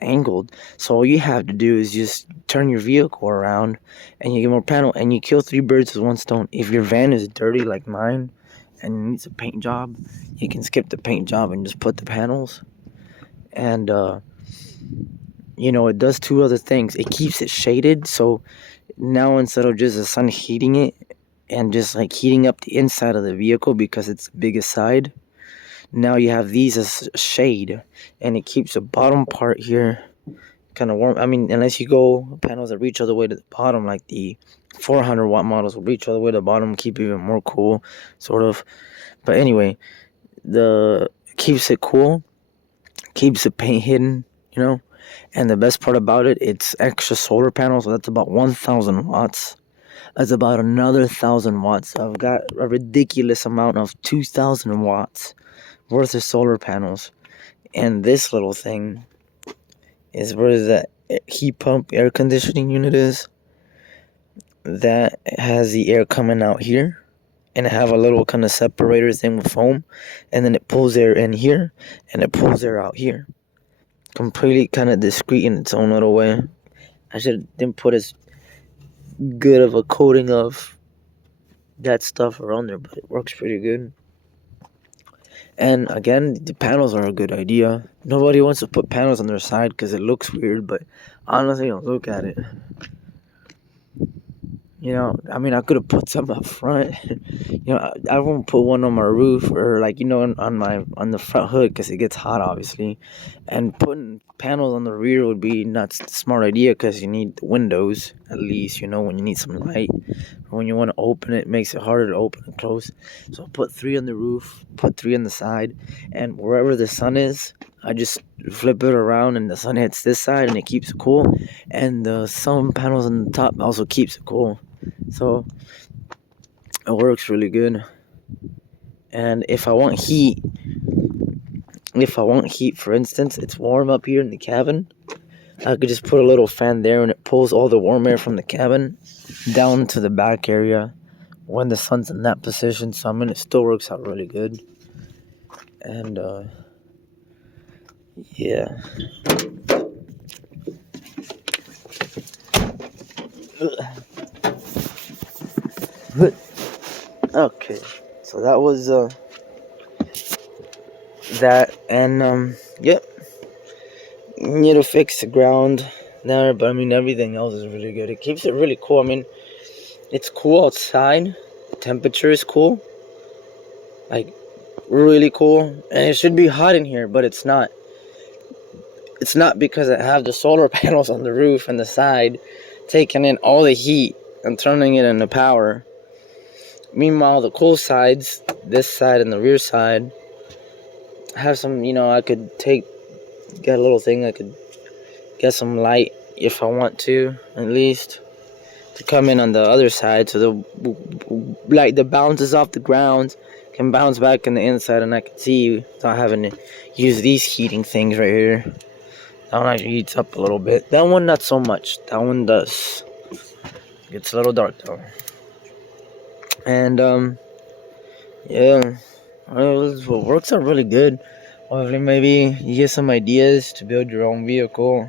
angled. So all you have to do is just turn your vehicle around, and you get more panel, and you kill three birds with one stone. If your van is dirty like mine and needs a paint job, you can skip the paint job and just put the panels. And it does two other things. It keeps it shaded, so now instead of just the sun heating it and just like heating up the inside of the vehicle because it's the biggest side, now you have these as shade, and it keeps the bottom part here kind of warm. I mean, unless you go panels that reach all the way to the bottom, like the 400-watt models will reach all the way to the bottom, keep it even more cool, sort of. But anyway, the keeps it cool, keeps the paint hidden, And the best part about it, it's extra solar panels, so that's about 1,000 watts. That's about another 1,000 watts. So I've got a ridiculous amount of 2,000 watts worth of solar panels. And this little thing is where the heat pump air conditioning unit is. That has the air coming out here. And it have a little kind of separator thing with foam. And then it pulls air in here. And it pulls air out here. Completely kind of discreet in its own little way. I didn't put as good of a coating of that stuff around there, but it works pretty good. And again, the panels are a good idea. Nobody wants to put panels on their side because it looks weird, but honestly, look at it. I mean, I could have put some up front. I won't put one on my roof or on the front hood because it gets hot, obviously. And putting panels on the rear would be not a smart idea because you need the windows at least. When you need some light. When you want to open it, makes it harder to open and close. So I'll put 3 on the roof, put 3 on the side, and wherever the sun is, I just flip it around and the sun hits this side and it keeps it cool. And the sun panels on the top also keeps it cool. So it works really good. And if I want heat, for instance, it's warm up here in the cabin, I could just put a little fan there and it pulls all the warm air from the cabin down to the back area when the sun's in that position. So I mean, it still works out really good. And yeah. Okay, so that was that, and yep. Need to fix the ground there, but I mean everything else is really good. It keeps it really cool. I mean, it's cool outside. The temperature is cool, like really cool, and it should be hot in here, but it's not. It's not because I have the solar panels on the roof and the side, taking in all the heat and turning it into power. Meanwhile, the cool sides, this side and the rear side, have some, I could get a little thing, I could get some light if I want to, at least, to come in on the other side, so the light that bounces off the ground can bounce back in the inside, and I can see without having to use these heating things right here. That one actually heats up a little bit. That one not so much. That one does. It's a little dark though. And yeah, it works out really good. Hopefully, maybe you get some ideas to build your own vehicle.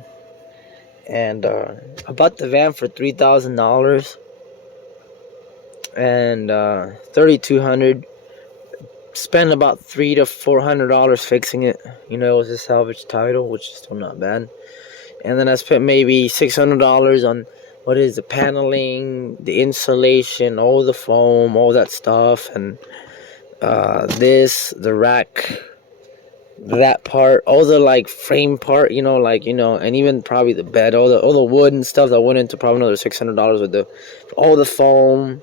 And I bought the van for $3,000 and $3,200. Spent about $300 to $400 fixing it. It was a salvage title, which is still not bad. And then I spent maybe $600 on the paneling, the insulation, all the foam, all that stuff, and the rack, that part, all the frame part, and even probably the bed, all the wood and stuff that went into probably another $600 with all the foam,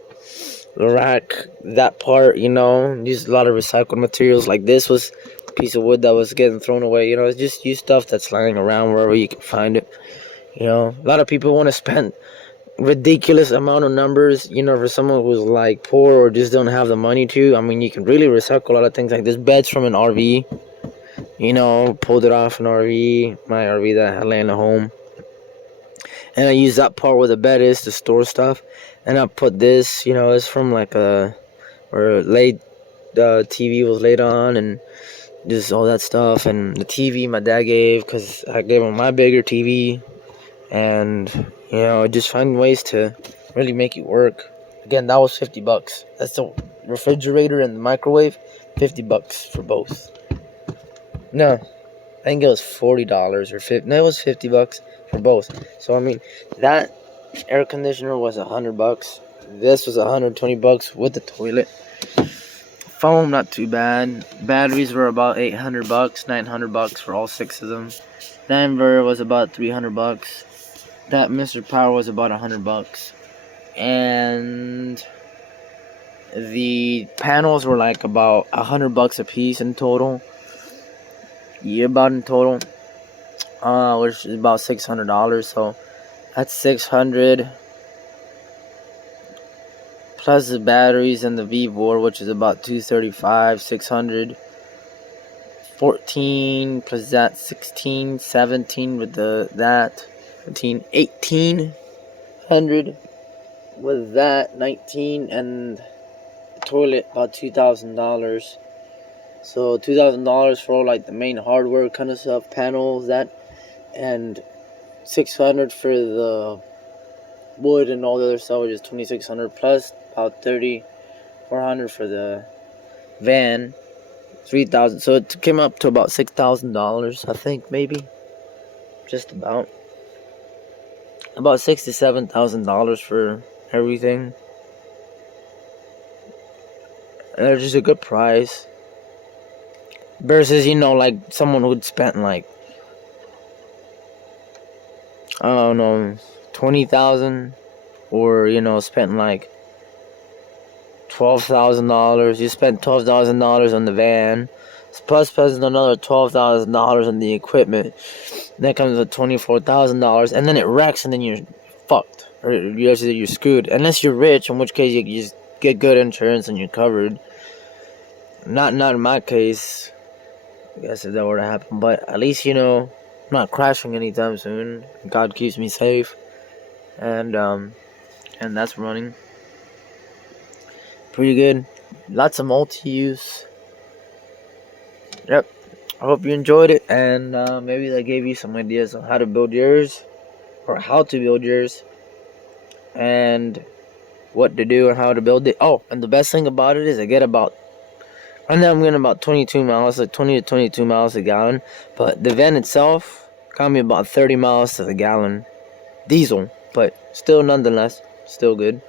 the rack, that part, used a lot of recycled materials. Like this was a piece of wood that was getting thrown away. It's just use stuff that's lying around wherever you can find it. A lot of people want to spend ridiculous amount of numbers, for someone who's poor or just don't have the money to. I mean, you can really recycle a lot of things. Like this bed's from an RV, pulled it off an RV, my RV that I had laying at home. And I use that part where the bed is to store stuff. And I put this, it's from where the TV was laid on, and just all that stuff, and the TV my dad gave, because I gave him my bigger TV, and just finding ways to really make it work. Again, that was $50. That's the refrigerator and the microwave, $50 for both. No, I think it was $40 or $50. No, it was $50 for both. So I mean, that air conditioner was $100. This was $120 with the toilet. Phone, not too bad. Batteries were about $800, $900 for all 6 of them. The inverter was about $300. That Mr. Power was about $100. And the panels were like about $100 a piece in total. Yeah, about in total. Which is about $600. So that's $600 plus the batteries and the V-board, which is about $235, $600. 14 plus that, 16, 17 with that, 17, 1800 with that, 19, and the toilet about $2,000. So $2,000 for all like the main hardware kind of stuff, panels, that, and $600 for the wood and all the other stuff, which is $2,600, plus about $3,400 for the van. $3,000, so it came up to about $6,000, I think, maybe, just about $6,000 to $7,000 for everything. And it's just a good price versus like someone who'd spent like, I don't know, $20,000, or spent like $12,000. You spent $12,000 on the van, plus spends another $12,000 on the equipment. That comes with $24,000, and then it wrecks, and then you're fucked, or you're screwed. Unless you're rich, in which case you just get good insurance and you're covered. Not in my case. I guess if that were to happen, but at least I'm not crashing anytime soon. God keeps me safe, and that's running pretty good. Lots of multi-use. Yep. I hope you enjoyed it, and maybe that gave you some ideas on how to build yours, or how to build yours, and what to do and how to build it. Oh, and the best thing about it is right now I'm getting about 22 miles, like 20 to 22 miles a gallon, but the van itself got me about 30 miles to the gallon. Diesel, but still, nonetheless, still good.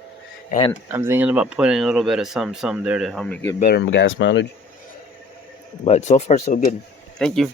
And I'm thinking about putting a little bit of some there to help me get better gas mileage. But so far, so good. Thank you.